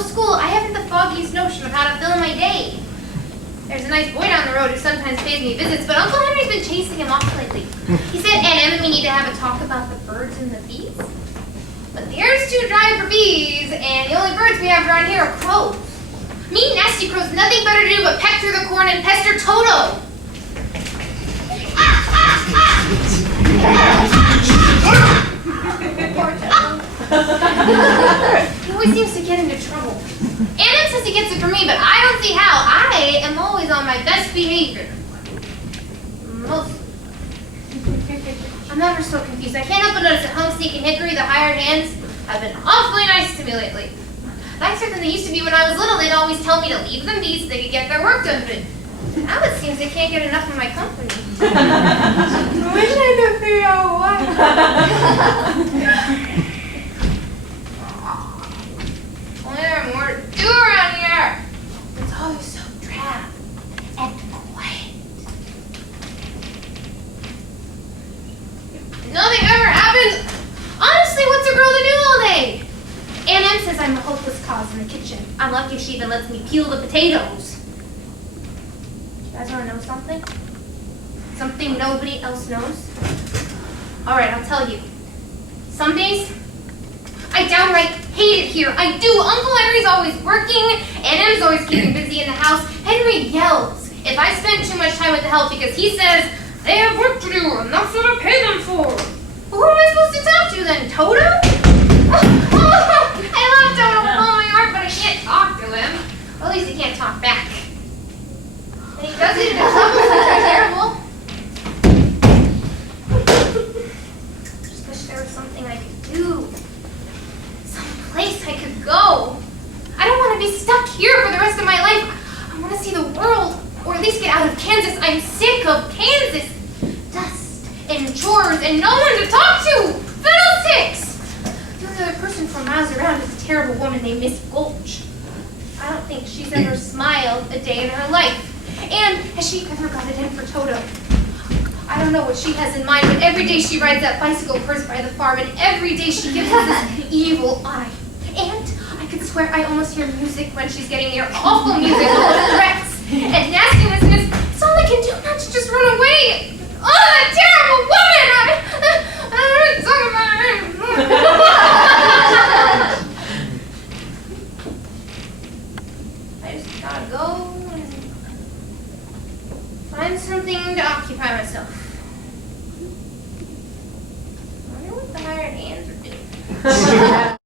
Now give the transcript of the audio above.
no school, I haven't the foggiest notion of how to fill in my day. There's a nice boy down the road who sometimes pays me visits, but Uncle Henry's been chasing him off lately. He said Aunt Emma and me need to have a talk about the birds and the bees. But the air's too dry for bees, and the only birds we have around here are crows. Me nasty crows, nothing better to do but peck through the corn and pester Toto. Poor Toto. He always seems to get into trouble. Anna says he gets it from me, but I don't see how. I am always on my best behavior. Mostly. I'm ever so confused. I can't help but notice that Humsneak and Hickory, the hired hands, have been awfully nice to me lately. Nicer than they used to be when I was little. They'd always tell me to leave them be so they could get their work done, but now it seems they can't get enough of my company. I wish I could figure out why. Only there are more to do around here. It's always so drab and quiet. Nothing ever happens. Honestly, what's a girl to do all day? Aunt Em says I'm a hopeless cause in the kitchen. I'm lucky if she even lets me peel the potatoes. You guys want to know something? Something nobody else knows? Alright, I'll tell you. Some days, I downright hate it here. I do. Uncle Henry's always working. Aunt Em's always keeping busy in the house. Henry yells if I spend too much time with the help because he says they have work to do and that's what I pay them for. Well, who am I supposed to talk to then? Toto? I love Toto with all my heart, but I can't talk to him. Well, at least he can't talk back. And he does it in his trouble, which are terrible. Just wish there was something I could do. Some place I could go. I don't want to be stuck here for the rest of my life. I want to see the world, or at least get out of Kansas. I'm sick of Kansas. Dust and chores and no one to talk to. Fiddlesticks! The only other person for miles around is a terrible woman named Miss Gulch. I don't think she's ever smiled a day in her life. And has she ever got it in for Toto? I don't know what she has in mind, but every day she rides that bicycle of hers by the farm, and every day she gives us this evil eye. And I could swear I almost hear music when she's getting near. Awful music, full of threats and nastiness, and it's all I can do not to just run away. Oh, that terrible woman! I don't know what to talk about her. I just gotta go and find something to occupy myself. I wonder what the hired hands are doing.